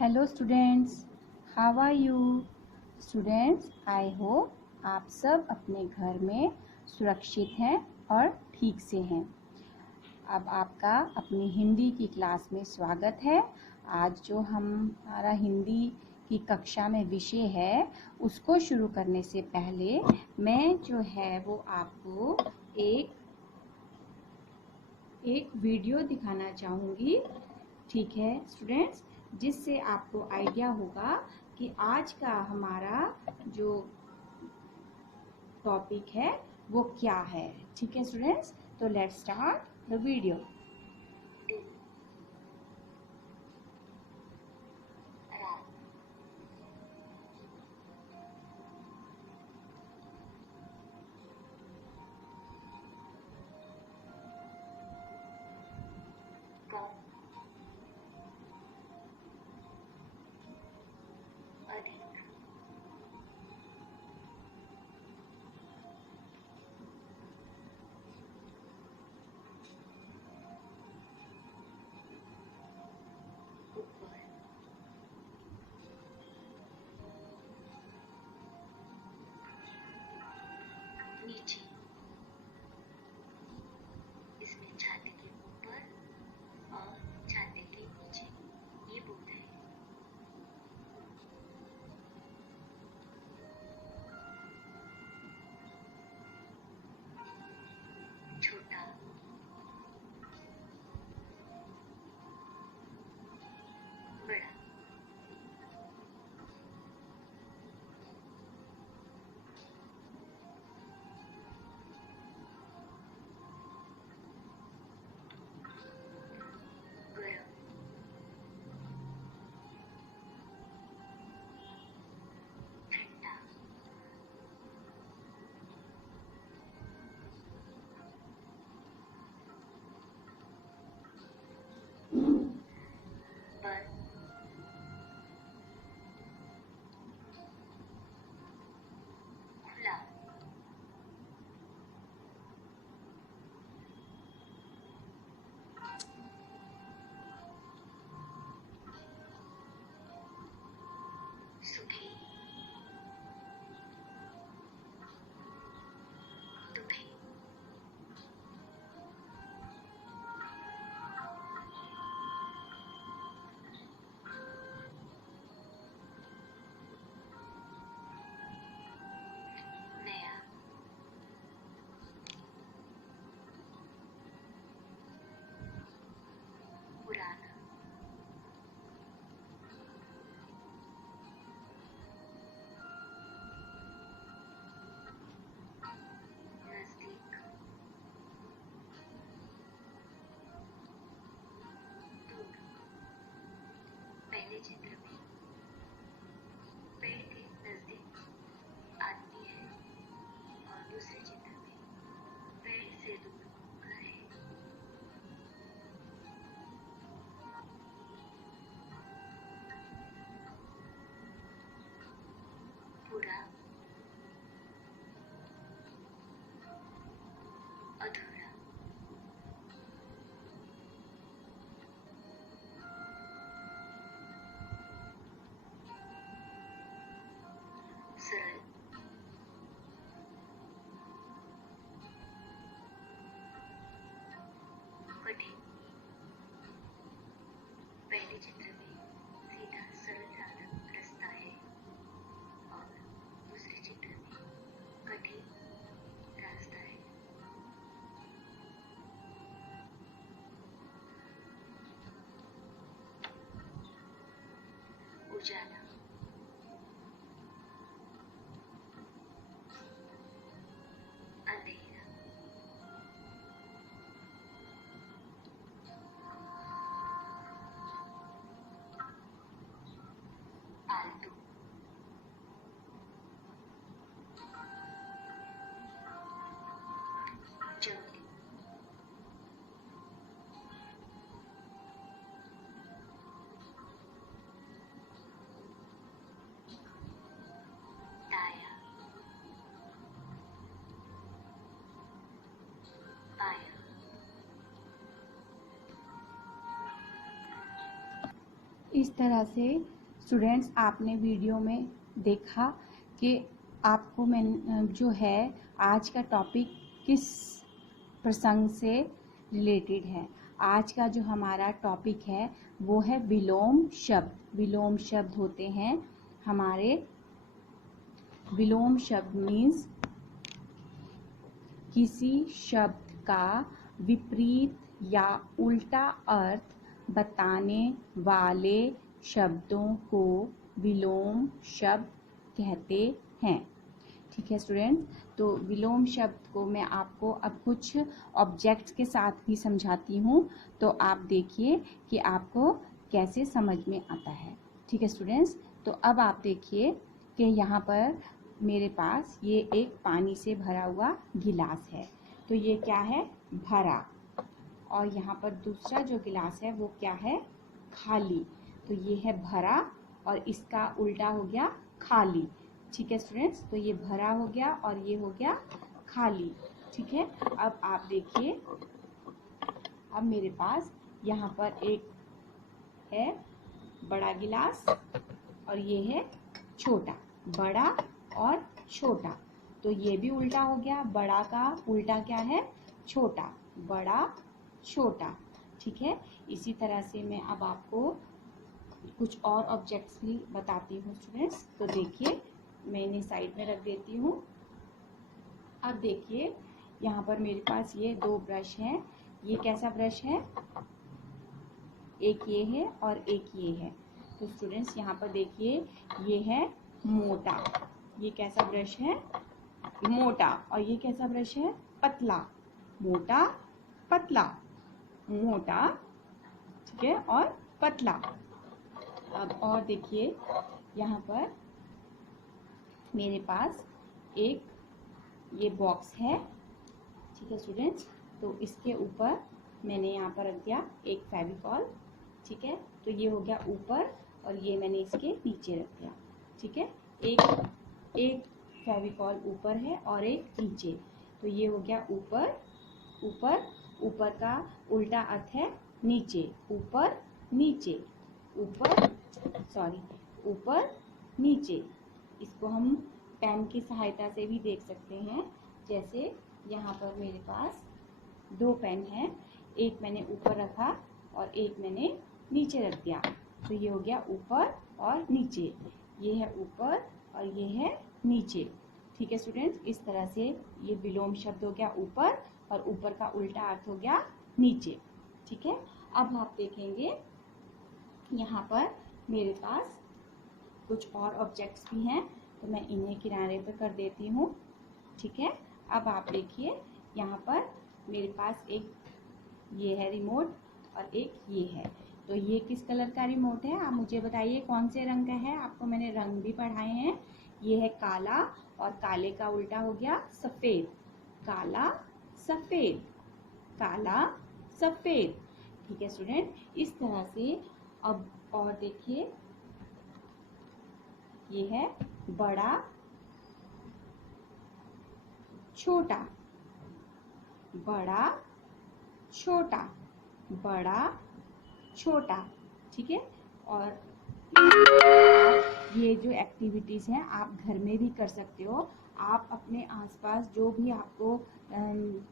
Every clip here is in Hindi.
Hello students, how are you? Students, I hope आप सब अपने घर में सुरक्षित हैं और ठीक से हैं। अब आपका अपनी हिंदी की क्लास में स्वागत है। आज जो हमारा हिंदी की कक्षा में विषय है उसको शुरू करने से पहले मैं जो है वो आपको एक वीडियो दिखाना चाहूँगी। ठीक है स्टूडेंट्स, जिससे आपको आइडिया होगा कि आज का हमारा जो टॉपिक है वो क्या है। ठीक है स्टूडेंट्स, तो लेट्स स्टार्ट द वीडियो। नीचे, इसमें छाती के ऊपर और छाती के नीचे ये बोध है। छोटा, बड़ा, गरम, ठंडा, बंद, खुला, सुखी, दुखी, नया, पुराना, नजदीक, दूर। पहले चित्र में पेड़ के नजदीक आदमी है और दूसरे चित्र में पेड़ से दूर घर है। पूरा, अधूरा, सरल, कठिन। पहले चित्र में सीधा सरल रास्ता है और दूसरे चित्र में कठिन रास्ता है। उजाला, अंधेरा, आलतू, जंगली, इस तरह से स्टूडेंट्स आपने वीडियो में देखा कि आपको मैं जो है आज का टॉपिक किस प्रसंग से रिलेटेड है। आज का जो हमारा टॉपिक है वो है विलोम शब्द। विलोम शब्द होते हैं हमारे, विलोम शब्द मीन्स किसी शब्द का विपरीत या उल्टा अर्थ बताने वाले शब्दों को विलोम शब्द कहते हैं। ठीक है स्टूडेंट्स, तो विलोम शब्द को मैं आपको अब कुछ ऑब्जेक्ट्स के साथ भी समझाती हूँ, तो आप देखिए कि आपको कैसे समझ में आता है। ठीक है स्टूडेंट्स, तो अब आप देखिए कि यहाँ पर मेरे पास ये एक पानी से भरा हुआ गिलास है, तो ये क्या है, भरा। और यहाँ पर दूसरा जो गिलास है वो क्या है, खाली। तो ये है भरा और इसका उल्टा हो गया खाली। ठीक है स्टूडेंट्स, तो ये भरा हो गया और ये हो गया खाली। ठीक है, अब आप देखिए, अब मेरे पास यहाँ पर एक है बड़ा गिलास और ये है छोटा, बड़ा और छोटा। तो ये भी उल्टा हो गया, बड़ा का उल्टा क्या है, छोटा, बड़ा छोटा। ठीक है, इसी तरह से मैं अब आपको कुछ और ऑब्जेक्ट्स भी बताती हूँ स्टूडेंट्स। तो देखिए, मैं इन्हें साइड में रख देती हूँ। अब देखिए, यहाँ पर मेरे पास ये दो ब्रश हैं। ये कैसा ब्रश है, एक ये है और एक ये है। तो स्टूडेंट्स यहाँ पर देखिए, ये है मोटा, ये कैसा ब्रश है, मोटा। और ये कैसा ब्रश है, पतला, मोटा पतला, मोटा। ठीक है, और पतला। अब और देखिए, यहाँ पर मेरे पास एक ये बॉक्स है। ठीक है स्टूडेंट्स, तो इसके ऊपर मैंने यहाँ पर रख दिया एक फेविकॉल। ठीक है, तो ये हो गया ऊपर और ये मैंने इसके नीचे रख दिया। ठीक है, एक फेविकॉल ऊपर है और एक नीचे। तो ये हो गया ऊपर, ऊपर, ऊपर का उल्टा अर्थ है नीचे, ऊपर नीचे, ऊपर, सॉरी, ऊपर नीचे। इसको हम पेन की सहायता से भी देख सकते हैं। जैसे यहाँ पर मेरे पास दो पेन हैं, एक मैंने ऊपर रखा और एक मैंने नीचे रख दिया। तो ये हो गया ऊपर और नीचे, ये है ऊपर और ये है नीचे। ठीक है स्टूडेंट्स, इस तरह से ये विलोम शब्द हो गया ऊपर और ऊपर का उल्टा अर्थ हो गया नीचे। ठीक है, अब आप देखेंगे यहाँ पर मेरे पास कुछ और ऑब्जेक्ट्स भी हैं, तो मैं इन्हें किनारे पर कर देती हूँ। ठीक है, अब आप देखिए, यहाँ पर मेरे पास एक ये है रिमोट और एक ये है। तो ये किस कलर का रिमोट है, आप मुझे बताइए कौन से रंग का है। आपको मैंने रंग भी पढ़ाए हैं। ये है काला और काले का उल्टा हो गया सफ़ेद, काला सफ़ेद, काला सफ़ेद। ठीक है स्टूडेंट, इस तरह से अब और देखिए, ये है बड़ा छोटा, बड़ा छोटा, बड़ा छोटा। ठीक है, और ये जो एक्टिविटीज़ हैं आप घर में भी कर सकते हो। आप अपने आसपास जो भी आपको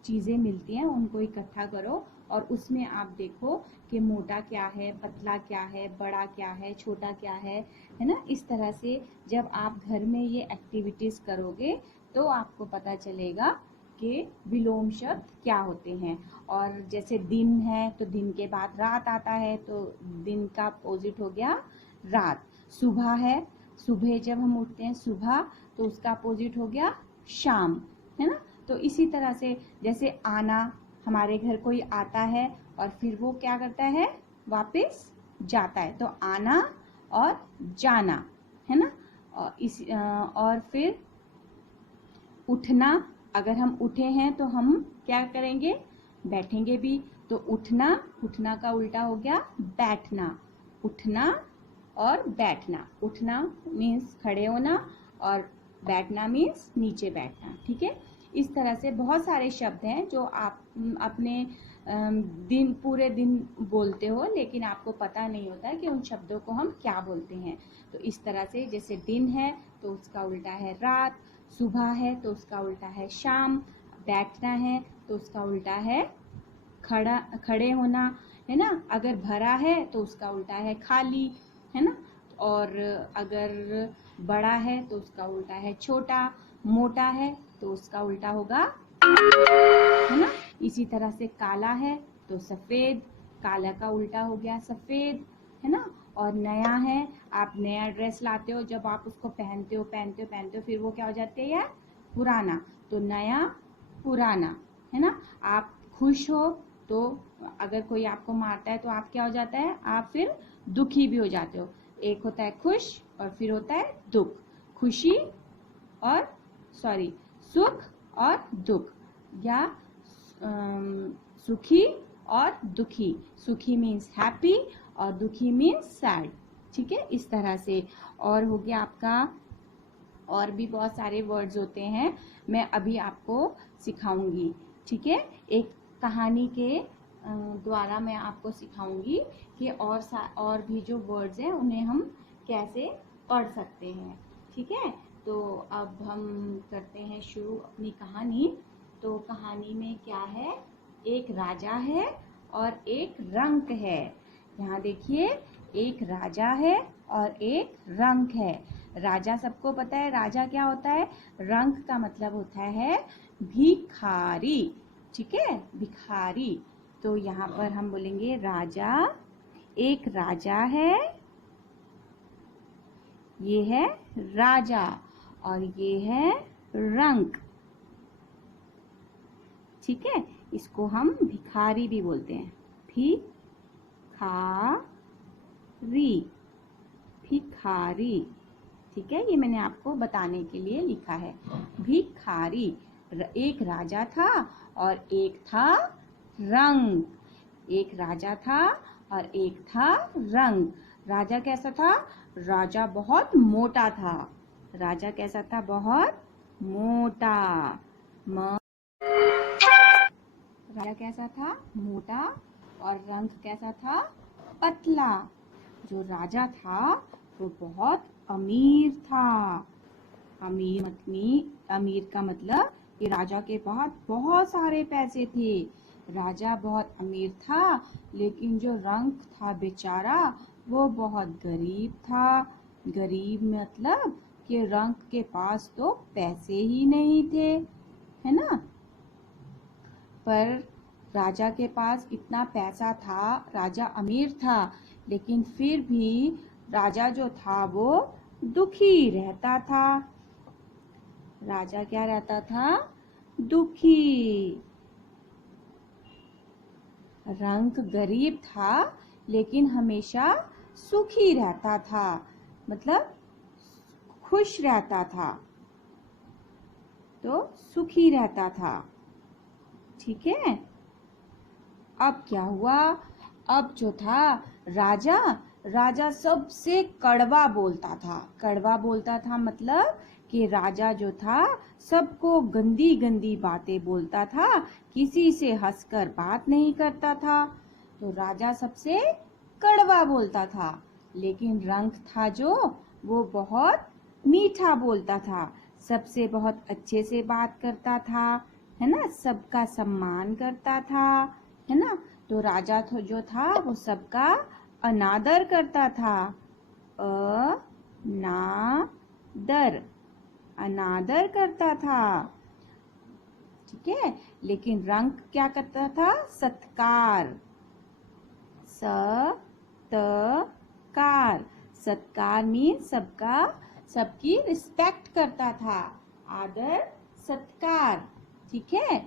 चीज़ें मिलती हैं उनको इकट्ठा करो और उसमें आप देखो कि मोटा क्या है, पतला क्या है, बड़ा क्या है, छोटा क्या है ना। इस तरह से जब आप घर में ये एक्टिविटीज़ करोगे तो आपको पता चलेगा कि विलोम शब्द क्या होते हैं। और जैसे दिन है तो दिन के बाद रात आता है, तो दिन का अपोजिट हो गया रात। सुबह है, सुबह जब हम उठते हैं सुबह, तो उसका अपोजिट हो गया शाम, है ना। तो इसी तरह से जैसे आना, हमारे घर कोई आता है और फिर वो क्या करता है, वापस जाता है, तो आना और जाना, है ना। और फिर उठना, अगर हम उठे हैं तो हम क्या करेंगे, बैठेंगे भी। तो उठना, उठना का उल्टा हो गया बैठना, उठना और बैठना। उठना मीन्स खड़े होना और बैठना मीन्स नीचे बैठना। ठीक है, इस तरह से बहुत सारे शब्द हैं जो आप अपने दिन पूरे दिन बोलते हो लेकिन आपको पता नहीं होता है कि उन शब्दों को हम क्या बोलते हैं। तो इस तरह से जैसे दिन है तो उसका उल्टा है रात, सुबह है तो उसका उल्टा है शाम, बैठना है तो उसका उल्टा है खड़े होना, है ना। अगर भरा है तो उसका उल्टा है खाली, है ना। और अगर बड़ा है तो उसका उल्टा है छोटा, मोटा है तो उसका उल्टा होगा, है ना। इसी तरह से काला है तो सफेद, काला का उल्टा हो गया सफेद, है ना। और नया है, आप नया ड्रेस लाते हो, जब आप उसको पहनते हो फिर वो क्या हो जाते हैं यार, पुराना, तो नया पुराना, है ना। आप खुश हो तो अगर कोई आपको मारता है तो आप क्या हो जाता है, आप फिर दुखी भी हो जाते हो। एक होता है खुश और फिर होता है दुख, खुशी और सुख और दुख, या सुखी और दुखी। सुखी मीन्स हैप्पी और दुखी मीन्स सैड, ठीक है। इस तरह से और हो गया आपका, और भी बहुत सारे वर्ड्स होते हैं, मैं अभी आपको सिखाऊंगी, ठीक है। एक कहानी के द्वारा मैं आपको सिखाऊंगी कि और भी जो वर्ड्स हैं उन्हें हम कैसे पढ़ सकते हैं, ठीक है। तो अब हम करते हैं शुरू अपनी कहानी। तो कहानी में क्या है, एक राजा है और एक रंक है। यहाँ देखिए, एक राजा है और एक रंक है। राजा सबको पता है, राजा क्या होता है, रंक का मतलब होता है भिखारी, ठीक है, भिखारी। तो यहाँ पर हम बोलेंगे राजा, एक राजा है, ये है राजा, और ये है रंक, ठीक है। इसको हम भिखारी भी बोलते हैं, भिखारी, ठीक है। ये मैंने आपको बताने के लिए लिखा है, भिखारी। एक राजा था और एक था रंग, एक राजा था और एक था रंग। राजा कैसा था, राजा बहुत मोटा था, राजा कैसा था, बहुत मोटा, राजा कैसा था, मोटा, और रंग कैसा था, पतला। जो राजा था वो बहुत अमीर था। अमीर का मतलब कि राजा के पास बहुत सारे पैसे थे, राजा बहुत अमीर था। लेकिन जो रंग था बेचारा, वो बहुत गरीब था। गरीब मतलब कि रंग के पास तो पैसे ही नहीं थे, है ना। पर राजा के पास इतना पैसा था, राजा अमीर था, लेकिन फिर भी राजा जो था वो दुखी रहता था। राजा क्या रहता था, दुखी। रंक गरीब था लेकिन हमेशा सुखी रहता था, मतलब खुश रहता था, तो सुखी रहता था, ठीक है। अब क्या हुआ, अब जो था राजा सबसे कड़वा बोलता था। कड़वा बोलता था मतलब कि राजा जो था सबको गंदी गंदी बातें बोलता था, किसी से हंसकर बात नहीं करता था। तो राजा सबसे कड़वा बोलता था। लेकिन रंक था जो, वो बहुत मीठा बोलता था, सबसे बहुत अच्छे से बात करता था, है ना, सबका सम्मान करता था, है ना। तो राजा जो था वो सबका अनादर करता था, अनादर करता था, ठीक है। लेकिन रंक क्या करता था, सत्कार, सत्कार मीन सबकी रिस्पेक्ट करता था, आदर सत्कार, ठीक है।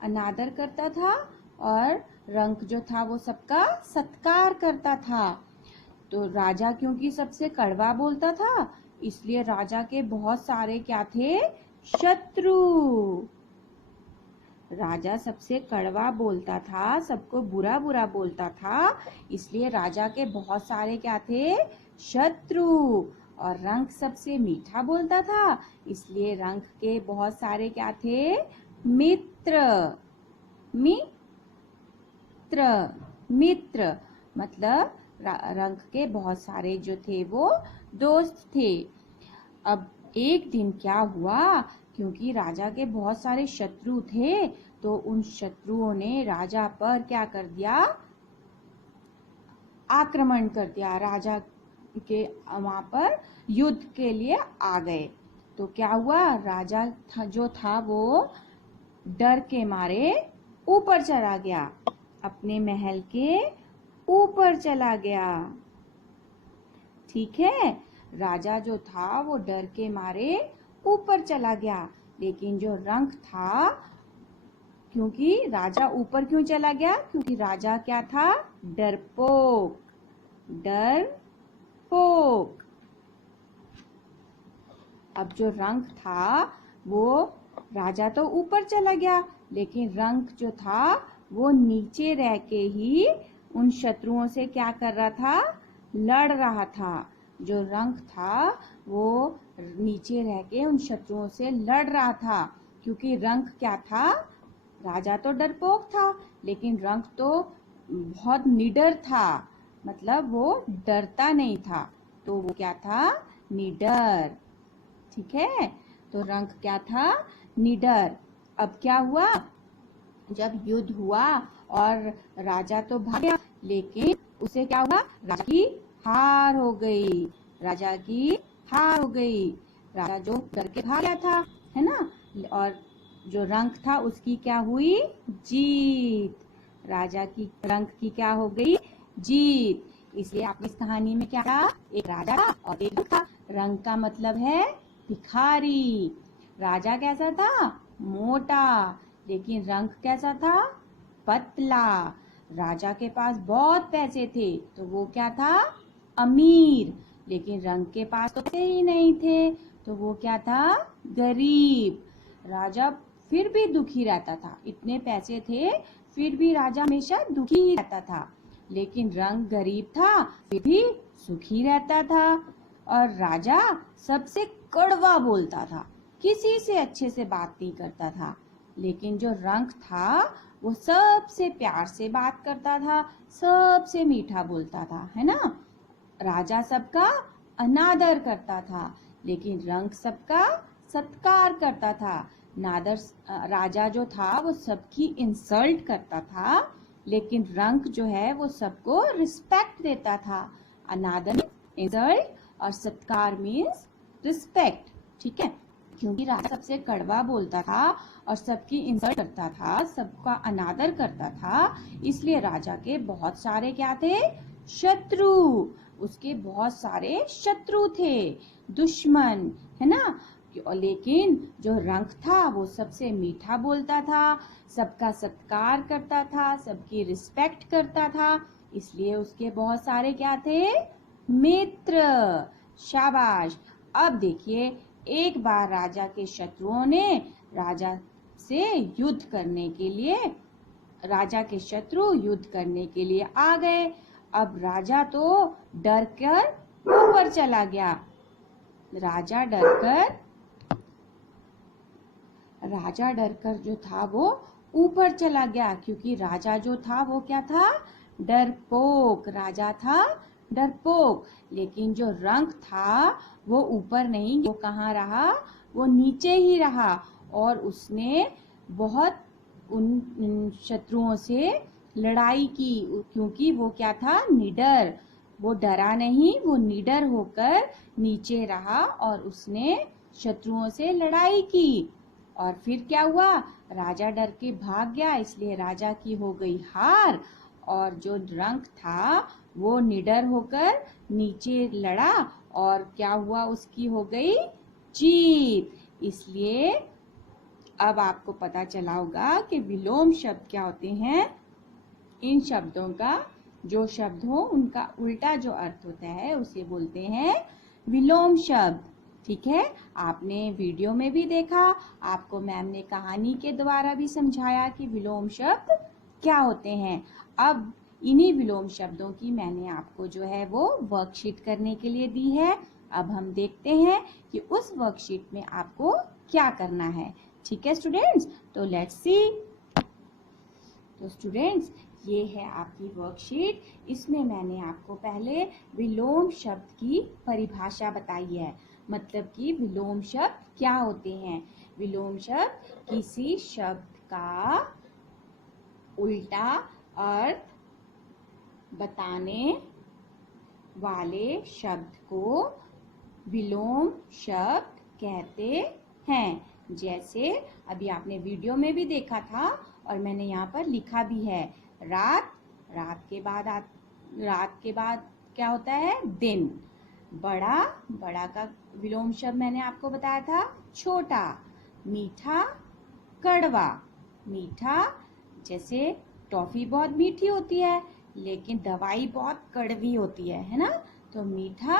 अनादर करता था और रंक जो था वो सबका सत्कार करता था। तो राजा क्योंकि सबसे कड़वा बोलता था, इसलिए राजा के बहुत सारे क्या थे, शत्रु। राजा सबसे कड़वा बोलता था, सबको बुरा बुरा बोलता था, इसलिए राजा के बहुत सारे क्या थे, शत्रु। और रंक सबसे मीठा बोलता था, इसलिए रंक के बहुत सारे क्या थे, मित्र। मित्र, मित्र, मित्र मतलब रंक के बहुत सारे जो थे वो दोस्त थे। अब एक दिन क्या हुआ, क्योंकि राजा के बहुत सारे शत्रु थे, तो उन शत्रुओं ने राजा पर क्या कर दिया, आक्रमण कर दिया। राजा के वहां पर युद्ध के लिए आ गए। तो क्या हुआ, राजा जो था वो डर के मारे ऊपर चला गया, अपने महल के ऊपर चला गया। ठीक है, राजा जो था वो डर के मारे ऊपर चला गया, लेकिन जो रंक था, क्योंकि राजा ऊपर क्यों चला गया, क्योंकि राजा क्या था, डरपोक, डरपोक। अब जो रंक था वो, राजा तो ऊपर चला गया, लेकिन रंक जो था वो नीचे रह के ही उन शत्रुओं से क्या कर रहा था, लड़ रहा था। जो रंक था वो नीचे रह के उन शत्रुओं से लड़ रहा था, क्योंकि रंक क्या था, राजा तो डरपोक था, लेकिन रंक तो बहुत निडर था, मतलब वो डरता नहीं था, तो वो क्या था, निडर। ठीक है, तो रंक क्या था, निडर। अब क्या हुआ, जब युद्ध हुआ और राजा तो भाग गया, लेकिन उसे क्या हुआ, राजा की हार हो गई, राजा की हार हो गई। राजा जो डर के भाग गया था, है ना, और जो रंक था उसकी क्या हुई, जीत। राजा की, रंक की क्या हो गई, जीत। इसलिए आपने इस कहानी में क्या था, एक राजा था और एक रंक था। रंक का मतलब है भिखारी। राजा कैसा था, मोटा, लेकिन रंक कैसा था, पतला। राजा के पास बहुत पैसे थे, तो वो क्या था, अमीर, लेकिन रंक के पास तो पैसे ही नहीं थे, तो वो क्या था, गरीब। राजा फिर भी दुखी रहता था, इतने पैसे थे फिर भी राजा हमेशा दुखी ही रहता था, लेकिन रंक गरीब था फिर भी सुखी रहता था। और राजा सबसे कड़वा बोलता था, किसी से अच्छे से बात नहीं करता था, लेकिन जो रंक था वो सबसे प्यार से बात करता था, सबसे मीठा बोलता था, है ना। राजा सबका अनादर करता था, लेकिन रंक सबका सत्कार करता था। नादर, राजा जो था वो सबकी इंसल्ट करता था, लेकिन रंक जो है वो सबको रिस्पेक्ट देता था। अनादर इंसल्ट और सत्कार मीन्स रिस्पेक्ट। ठीक है, क्योंकि राजा सबसे कड़वा बोलता था और सबकी इंसल्ट करता था, सबका अनादर करता था, इसलिए राजा के बहुत सारे क्या थे, शत्रु। उसके बहुत सारे शत्रु थे, दुश्मन, है ना। लेकिन जो रंक था वो सबसे मीठा बोलता था, सबका सत्कार करता था, सबकी रिस्पेक्ट करता था, इसलिए उसके बहुत सारे क्या थे, मित्र। शाबाश। अब देखिए, एक बार राजा के शत्रुओं ने राजा से युद्ध करने के लिए, राजा के शत्रु युद्ध करने के लिए आ गए। अब राजा तो डर कर ऊपर चला गया। राजा डरकर जो था वो ऊपर चला गया, क्योंकि राजा जो था वो क्या था, डरपोक। राजा था डरपोक, लेकिन जो रंक था वो ऊपर नहीं, वो कहाँ रहा, वो नीचे ही रहा, और उसने बहुत उन शत्रुओं से लड़ाई की, क्योंकि वो क्या था, निडर। वो डरा नहीं, वो निडर होकर नीचे रहा और उसने शत्रुओं से लड़ाई की। और फिर क्या हुआ, राजा डर के भाग गया, इसलिए राजा की हो गई हार, और जो रंक था वो निडर होकर नीचे लड़ा और क्या हुआ, उसकी हो गई जीत। इसलिए अब आपको पता चला होगा कि विलोम शब्द क्या होते हैं। इन शब्दों का, जो शब्द हो उनका उल्टा जो अर्थ होता है उसे बोलते हैं विलोम शब्द। ठीक है, आपने वीडियो में भी देखा, आपको मैम ने कहानी के द्वारा भी समझाया कि विलोम शब्द क्या होते हैं। अब इन्हीं विलोम शब्दों की मैंने आपको जो है वो वर्कशीट करने के लिए दी है। अब हम देखते हैं कि उस वर्कशीट में आपको क्या करना है। ठीक है स्टूडेंट्स, तो लेट्स सी। तो स्टूडेंट्स, ये है आपकी वर्कशीट। इसमें मैंने आपको पहले विलोम शब्द की परिभाषा बताई है, मतलब कि विलोम शब्द क्या होते हैं। विलोम शब्द किसी शब्द का उल्टा अर्थ बताने वाले शब्द को विलोम शब्द कहते हैं। जैसे अभी आपने वीडियो में भी देखा था और मैंने यहाँ पर लिखा भी है, रात, रात के बाद क्या होता है, दिन। बड़ा, बड़ा का विलोम शब्द मैंने आपको बताया था छोटा। मीठा, कड़वा। मीठा, जैसे टॉफी बहुत मीठी होती है लेकिन दवाई बहुत कड़वी होती है ना, तो मीठा,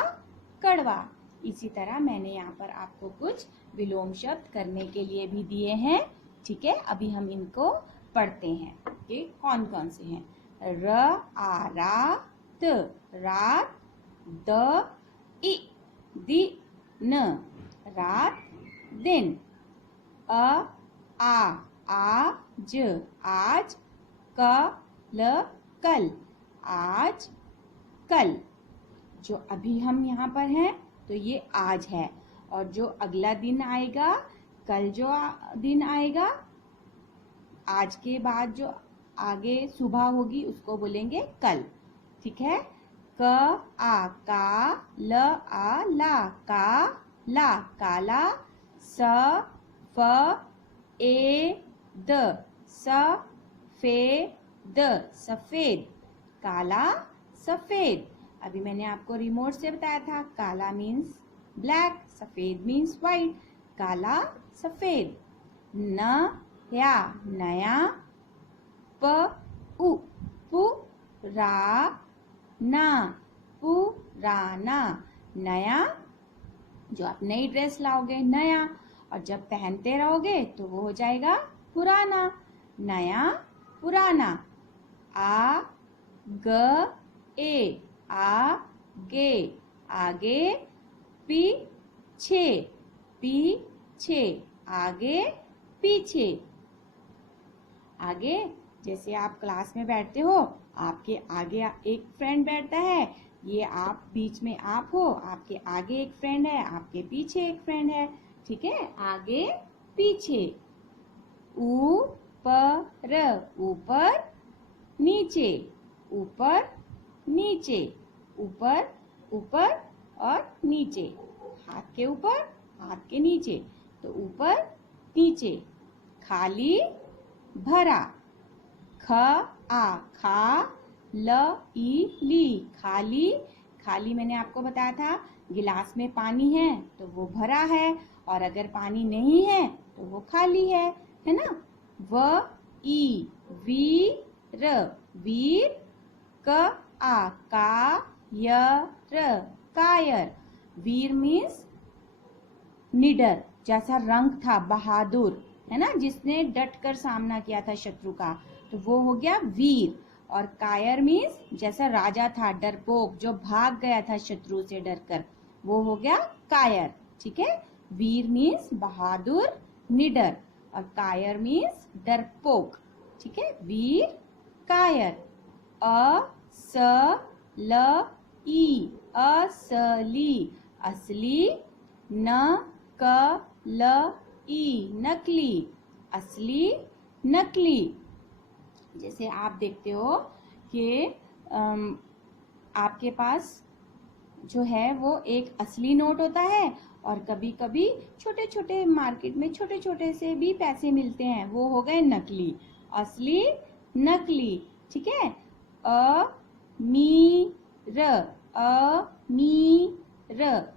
कड़वा। इसी तरह मैंने यहाँ पर आपको कुछ विलोम शब्द करने के लिए भी दिए हैं। ठीक है, अभी हम इनको पढ़ते हैं कि कौन कौन से हैं। र आ रा त, रात। द इ दि न, रात, दिन। अ आ आज, आज। क ल कल, आज, कल। जो अभी हम यहाँ पर हैं तो ये आज है, और जो अगला दिन आएगा, कल जो दिन आएगा, आज के बाद जो आगे सुबह होगी उसको बोलेंगे कल। ठीक है। क आ का, ल आ ला, का, ला, काला। स फ ए द, स फे द, सफेद। काला, सफेद। अभी मैंने आपको रिमोट से बताया था, काला मीन्स ब्लैक, सफेद मीन्स व्हाइट। काला, सफेद। न या नया। प उ पु रा ना, पुराना। नया, जो आप नई ड्रेस लाओगे, नया, और जब पहनते रहोगे तो वो हो जाएगा पुराना। नया, पुराना। आ ग ए, आगे, आगे। पीछे, पीछे, आगे, पीछे। आगे, जैसे आप क्लास में बैठते हो, आपके आगे एक फ्रेंड बैठता है, ये आप बीच में आप हो, आपके आगे एक फ्रेंड है, आपके पीछे एक फ्रेंड है। ठीक है, आगे, पीछे। ऊपर, ऊपर, नीचे, ऊपर, नीचे, ऊपर, ऊपर और नीचे। हाथ के ऊपर, हाथ के नीचे, तो ऊपर, नीचे। खाली, भरा। ख आ खा, ल ई ली, खाली। खाली मैंने आपको बताया था, गिलास में पानी है तो वो भरा है, और अगर पानी नहीं है तो वो खाली है ना। व ई वीर, वीर। क आ का य र, कायर। वीर मीन्स निडर, जैसा रंग था बहादुर, है ना, जिसने डट कर सामना किया था शत्रु का, तो वो हो गया वीर। और कायर मीन्स जैसा राजा था, डरपोक, जो भाग गया था शत्रु से डरकर, वो हो गया कायर। ठीक है, वीर मीन्स बहादुर, निडर, और कायर मीन्स डरपोक। ठीक है, वीर, कायर। अ स ल ई, असली, असली। न क ल ई, नकली, असली, नकली। जैसे आप देखते हो कि आपके पास जो है वो एक असली नोट होता है, और कभी कभी छोटे छोटे मार्केट में छोटे छोटे से भी पैसे मिलते हैं, वो हो गए नकली। असली, नकली। ठीक है। अमीर, अमीर,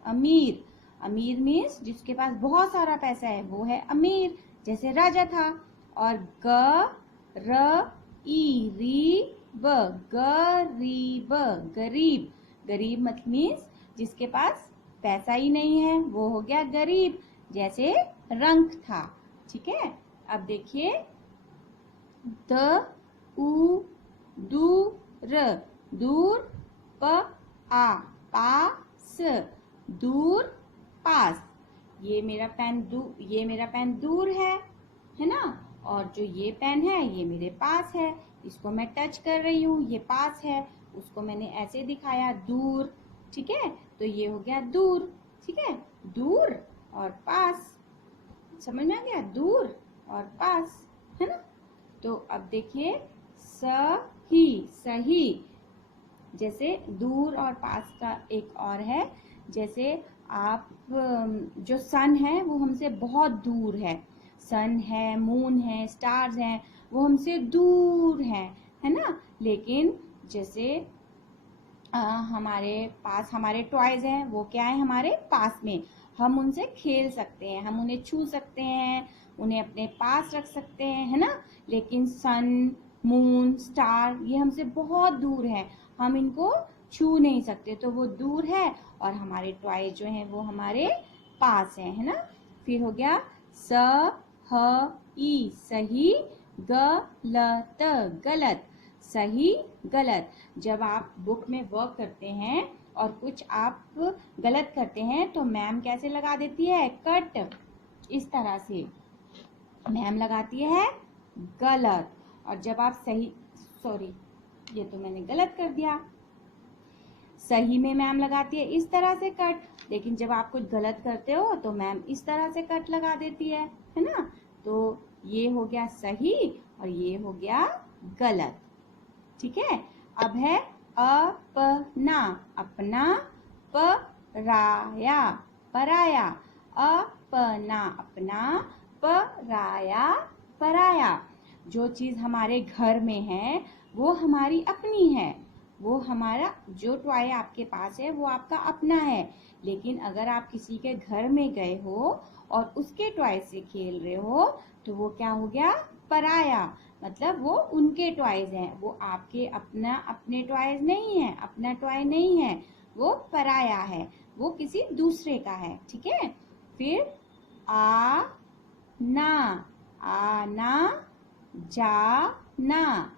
अमीर। अमीर मीन्स जिसके पास बहुत सारा पैसा है, वो है अमीर, जैसे राजा था। और ग र ई री ब, गरीब, गरीब। गरीब मत मीन्स जिसके पास पैसा ही नहीं है, वो हो गया गरीब, जैसे रंक था। ठीक है, अब देखिए, द उ दूर, दूर। प आ पास, दूर, पास। ये मेरा पेन दूर है, है ना। और जो ये पेन है ये मेरे पास है, इसको मैं टच कर रही हूँ, ये पास है, उसको मैंने ऐसे दिखाया दूर, ठीक है। तो ये हो गया दूर, ठीक है, दूर और पास, समझ में आ गया, दूर और पास, है ना। तो अब देखिए सही, सही, जैसे दूर और पास का एक और है, जैसे आप जो सन है वो हमसे बहुत दूर है, सन है, मून है, स्टार्स हैं, वो हमसे दूर है ना। लेकिन जैसे हमारे पास हमारे टॉयज हैं, वो क्या है, हमारे पास में, हम उनसे खेल सकते हैं, हम उन्हें छू सकते हैं, उन्हें अपने पास रख सकते हैं, है ना। लेकिन सन, मून, स्टार ये हमसे बहुत दूर है, हम इनको छू नहीं सकते, तो वो दूर है, और हमारे टॉय जो हैं वो हमारे पास है ना। फिर हो गया स ह ई, सही, गलत, गलत, सही गलत। जब आप बुक में वर्क करते हैं और कुछ आप गलत करते हैं तो मैम कैसे लगा देती है, कट, इस तरह से मैम लगाती है गलत। और जब आप सही, सॉरी ये तो मैंने गलत कर दिया, सही में मैम लगाती है इस तरह से कट, लेकिन जब आप कुछ गलत करते हो तो मैम इस तरह से कट लगा देती है ना। तो ये हो गया सही और ये हो गया गलत, ठीक है। अब है अपना, अपना, पराया, पराया, अपना, अपना, पराया, पराया। जो चीज हमारे घर में है वो हमारी अपनी है, वो हमारा, जो टॉय आपके पास है वो आपका अपना है। लेकिन अगर आप किसी के घर में गए हो और उसके टॉय से खेल रहे हो तो वो क्या हो गया, पराया, मतलब वो उनके टॉयज हैं, वो आपके अपना अपने टॉयज नहीं है, अपना टॉय नहीं है, वो पराया है, वो किसी दूसरे का है, ठीक है। फिर आना, आना, जाना,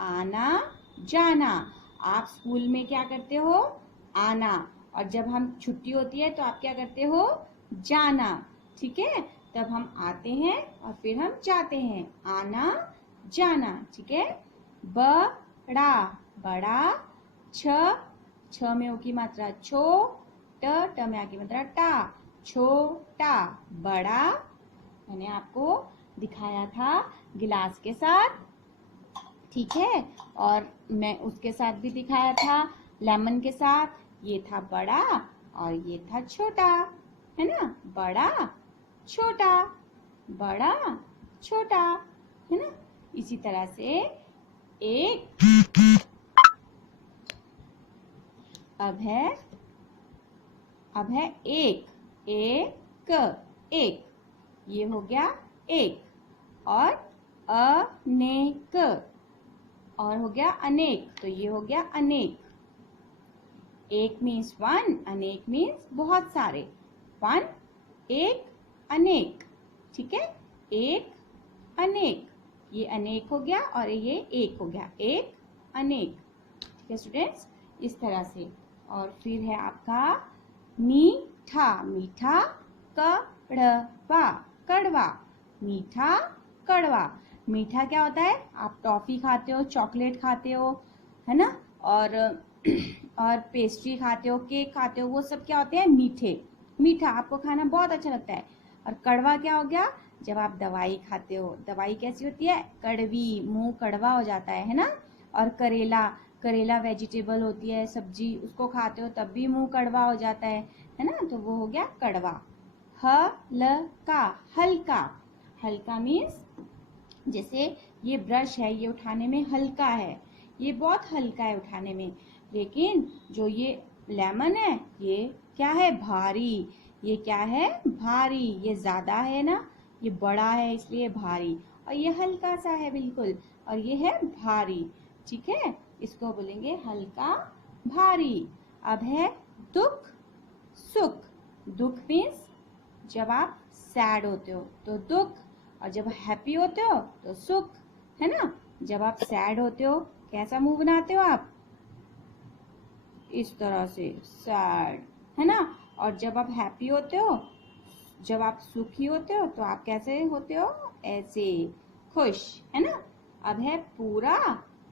आना जाना। आप स्कूल में क्या करते हो, आना, और जब हम छुट्टी होती है तो आप क्या करते हो, जाना, ठीक है। तब हम आते हैं और फिर हम जाते हैं, आना जाना, ठीक है। बड़ा, बड़ा, छ में ओ की मात्रा छो, ट में आ की मात्रा टा, छोटा, बड़ा, मैंने आपको दिखाया था गिलास के साथ, ठीक है। और मैं उसके साथ भी दिखाया था लेमन के साथ, ये था बड़ा और ये था छोटा, है ना, बड़ा छोटा, बड़ा छोटा, है ना। इसी तरह से एक, अब है एक, एक, एक, ये हो गया एक, और अनेक, और हो गया अनेक, तो ये हो गया अनेक। एक मीन्स वन, अनेक मीन्स बहुत सारे, वन, एक, अनेक, ठीक है, एक, अनेक, ये अनेक हो गया और ये एक हो गया, एक, अनेक, ठीक है स्टूडेंट्स, इस तरह से। और फिर है आपका मीठा, मीठा, कड़वा, कड़वा, मीठा, कड़वा। मीठा क्या होता है, आप टॉफी खाते हो, चॉकलेट खाते हो, है ना, और पेस्ट्री खाते हो, केक खाते हो, वो सब क्या होते हैं, मीठे, मीठा आपको खाना बहुत अच्छा लगता है। और कड़वा क्या हो गया, जब आप दवाई खाते हो, दवाई कैसी होती है, कड़वी, मुंह कड़वा हो जाता है ना। और करेला, करेला वेजिटेबल होती है, सब्जी, उसको खाते हो तब भी मुंह कड़वा हो जाता है ना, तो वो हो गया कड़वा। हल्का, हल्का, हल्का मीन्स जैसे ये ब्रश है, ये उठाने में हल्का है, ये बहुत हल्का है उठाने में, लेकिन जो ये लेमन है ये क्या है, भारी, ये क्या है, भारी, ये ज्यादा है ना, ये बड़ा है इसलिए भारी, और ये हल्का सा है बिल्कुल, और ये है भारी, ठीक है, इसको बोलेंगे हल्का, भारी। अब है दुख, सुख, दुख मीन्स जब आप सैड होते हो तो दुख, और जब हैप्पी होते हो तो सुख, है ना। जब आप सैड होते हो कैसा मुंह बनाते हो आप, इस तरह से, सैड, है ना। और जब आप हैप्पी होते हो, जब आप सुखी होते हो तो आप कैसे होते हो, ऐसे खुश, है ना। अब है पूरा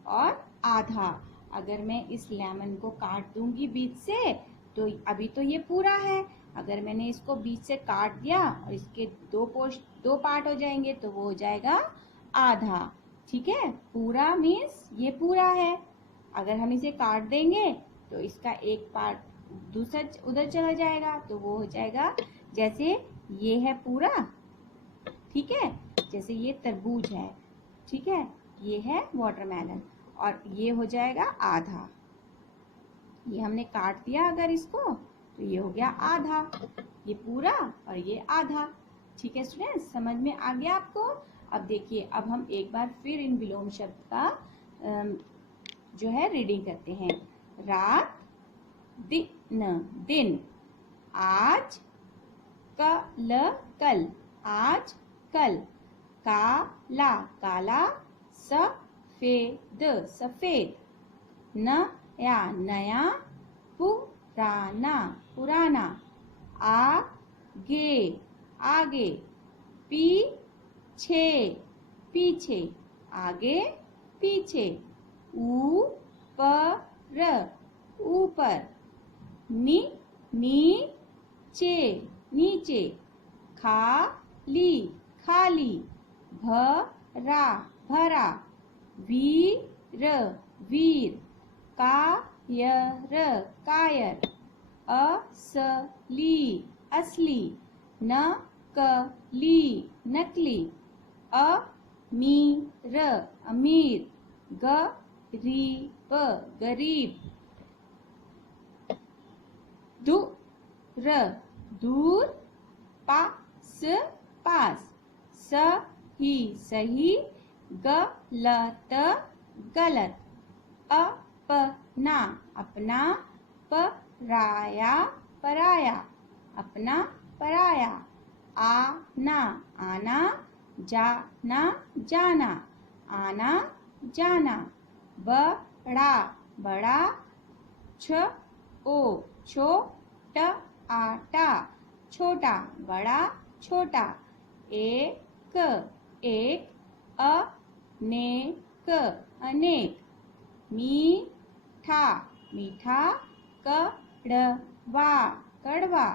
और आधा। अगर मैं इस लेमन को काट दूंगी बीच से तो अभी तो ये पूरा है, अगर मैंने इसको बीच से काट दिया और इसके दो पार्ट हो जाएंगे तो वो हो जाएगा आधा। ठीक है, पूरा मीन्स ये पूरा है। अगर हम इसे काट देंगे तो इसका एक पार्ट दूसरा उधर चला जाएगा तो वो हो जाएगा, जैसे ये है पूरा, ठीक है, जैसे ये तरबूज है, ठीक है, ये है वाटरमेलन, और ये हो जाएगा आधा। ये हमने काट दिया अगर इसको तो ये हो गया आधा, ये पूरा और ये आधा। ठीक है स्टूडेंट्स, समझ में आ गया आपको। अब देखिए, अब हम एक बार फिर इन विलोम शब्द का जो है रीडिंग करते हैं। रात, दिन, दिन, आज, कल, आज कल, काला, काला, सफेद, सफेद, नया, नया, पुराना, पुराना, आगे, आगे, पीछे, पीछे, आगे पीछे, ऊपर, ऊपर, नीचे, नीचे, खाली, खाली, भरा, भरा, वीर, वीर, कायर, कायर, असली, असली, नकली, नकली, अमीर, अमीर, गरीब, गरीब, दूर, दूर, पास, पास, सही, सही, गलत, गलत, अपना, अपना, पराया, पराया, अपना, पराया, आना, आना, जाना, जाना, आना, जाना, बड़ा, बड़ा, छोटा, आटा, छोटा, बड़ा, छोटा, एक, एक, अनेक, अनेक, मीठा, मीठा, कड़वा, कड़वा,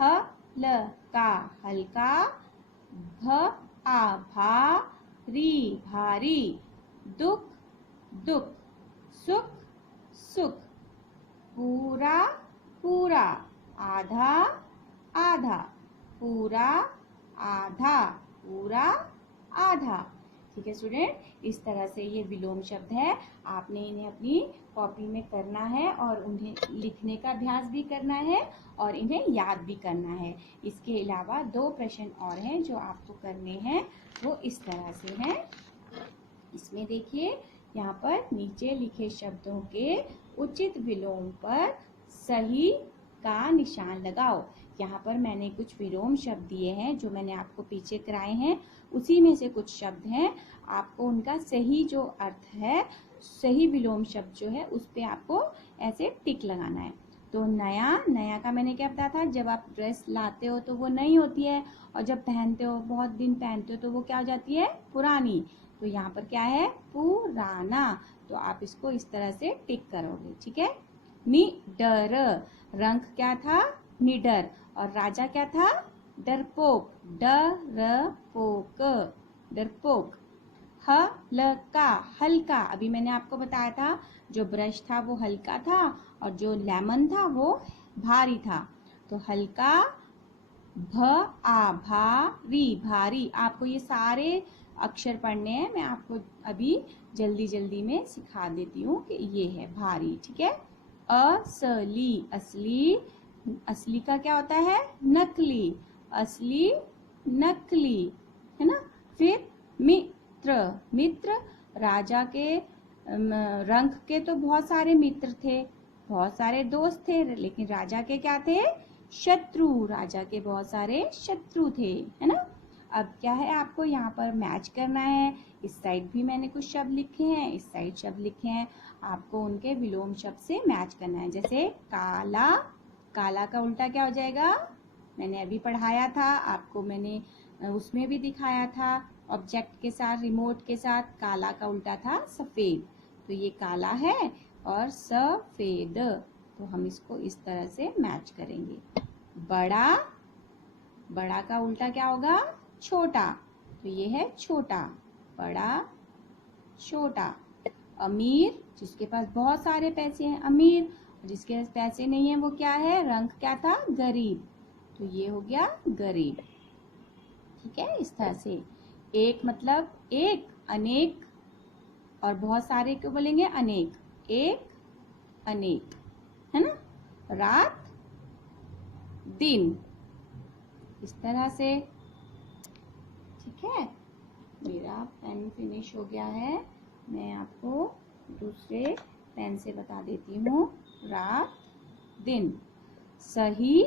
हल्का, हल्का, भारी, भारी, दुख, दुख, सुख, सुख, पूरा, पूरा, आधा, आधा, पूरा, आधा, पूरा, आधा। ठीक है स्टूडेंट, इस तरह से ये विलोम शब्द है। आपने इन्हें अपनी कॉपी में करना है और उन्हें लिखने का अभ्यास भी करना है और इन्हें याद भी करना है। इसके अलावा 2 प्रश्न और हैं जो आपको करने हैं, वो इस तरह से हैं। इसमें देखिए, यहाँ पर नीचे लिखे शब्दों के उचित विलोम पर सही का निशान लगाओ। यहाँ पर मैंने कुछ विलोम शब्द दिए हैं जो मैंने आपको पीछे कराए हैं, उसी में से कुछ शब्द हैं, आपको उनका सही जो अर्थ है, सही विलोम शब्द जो है उस पे आपको ऐसे टिक लगाना है। तो नया, नया का मैंने क्या बताया था, जब आप ड्रेस लाते हो तो वो नई होती है और जब पहनते हो, बहुत दिन पहनते हो तो वो क्या हो जाती है, पुरानी। तो यहाँ पर क्या है, पुराना, तो आप इसको इस तरह से टिक करोगे। ठीक है। निडर, रंग क्या था, निडर, और राजा क्या था, डरपोक, डरपोक, डरपोक। हल्का, हल्का, अभी मैंने आपको बताया था जो ब्रश था वो हल्का था और जो लेमन था वो भारी था। तो हल्का, भारी, भारी। आपको ये सारे अक्षर पढ़ने हैं, मैं आपको अभी जल्दी जल्दी में सिखा देती हूँ कि ये है भारी। ठीक है। असली, असली, असली का क्या होता है, नकली, असली, नकली, है ना। फिर मित्र, मित्र, राजा के रंग के तो बहुत सारे मित्र थे, बहुत सारे दोस्त थे, लेकिन राजा के क्या थे, शत्रु, राजा के बहुत सारे शत्रु थे, है ना। अब क्या है, आपको यहाँ पर मैच करना है। इस साइड भी मैंने कुछ शब्द लिखे हैं, इस साइड शब्द लिखे हैं, आपको उनके विलोम शब्द से मैच करना है। जैसे काला, काला का उल्टा क्या हो जाएगा, मैंने अभी पढ़ाया था आपको, मैंने उसमें भी दिखाया था ऑब्जेक्ट के साथ, रिमोट के साथ। काला का उल्टा था सफेद, तो ये काला है और सफेद, तो हम इसको इस तरह से मैच करेंगे। बड़ा, बड़ा का उल्टा क्या होगा? छोटा, तो ये है छोटा, बड़ा छोटा। अमीर, जिसके पास बहुत सारे पैसे हैं अमीर, जिसके पास पैसे नहीं है वो क्या है? रंग क्या था? गरीब, तो ये हो गया गरीब। ठीक है, इस तरह से एक मतलब एक, अनेक, और बहुत सारे क्यों बोलेंगे? अनेक, एक अनेक, है ना। रात दिन, इस तरह से। ठीक है, मेरा पेन फिनिश हो गया है, मैं आपको दूसरे पेन से बता देती हूँ। रात दिन, सही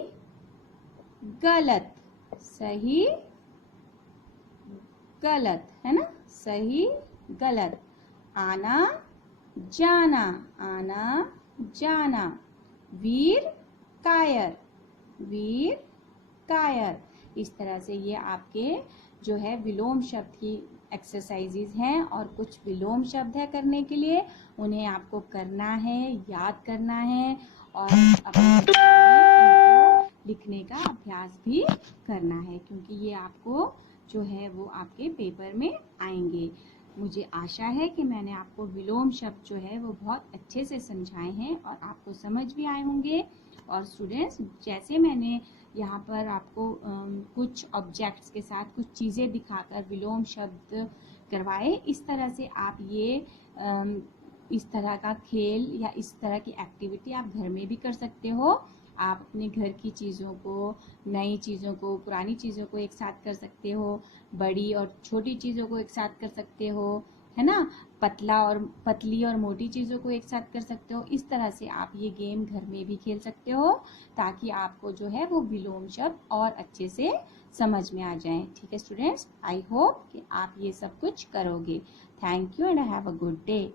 गलत, सही गलत, है ना, सही गलत। आना जाना, आना जाना। वीर कायर, वीर कायर। इस तरह से ये आपके जो है विलोम शब्द की एक्सरसाइजेज हैं, और कुछ विलोम शब्द है करने के लिए, उन्हें आपको करना है, याद करना है, और अपने इनको लिखने का अभ्यास भी करना है, क्योंकि ये आपको जो है वो आपके पेपर में आएंगे। मुझे आशा है कि मैंने आपको विलोम शब्द जो है वो बहुत अच्छे से समझाए हैं और आपको समझ भी आए होंगे। और स्टूडेंट्स, जैसे मैंने यहाँ पर आपको कुछ ऑब्जेक्ट्स के साथ कुछ चीज़ें दिखाकर विलोम शब्द करवाए, इस तरह से आप ये इस तरह का खेल या इस तरह की एक्टिविटी आप घर में भी कर सकते हो। आप अपने घर की चीज़ों को, नई चीज़ों को, पुरानी चीज़ों को एक साथ कर सकते हो, बड़ी और छोटी चीज़ों को एक साथ कर सकते हो, है ना। पतली और मोटी चीज़ों को एक साथ कर सकते हो। इस तरह से आप ये गेम घर में भी खेल सकते हो, ताकि आपको जो है वो विलोम शब्द और अच्छे से समझ में आ जाए। ठीक है स्टूडेंट्स, आई होप कि आप ये सब कुछ करोगे। Thank you and have a good day.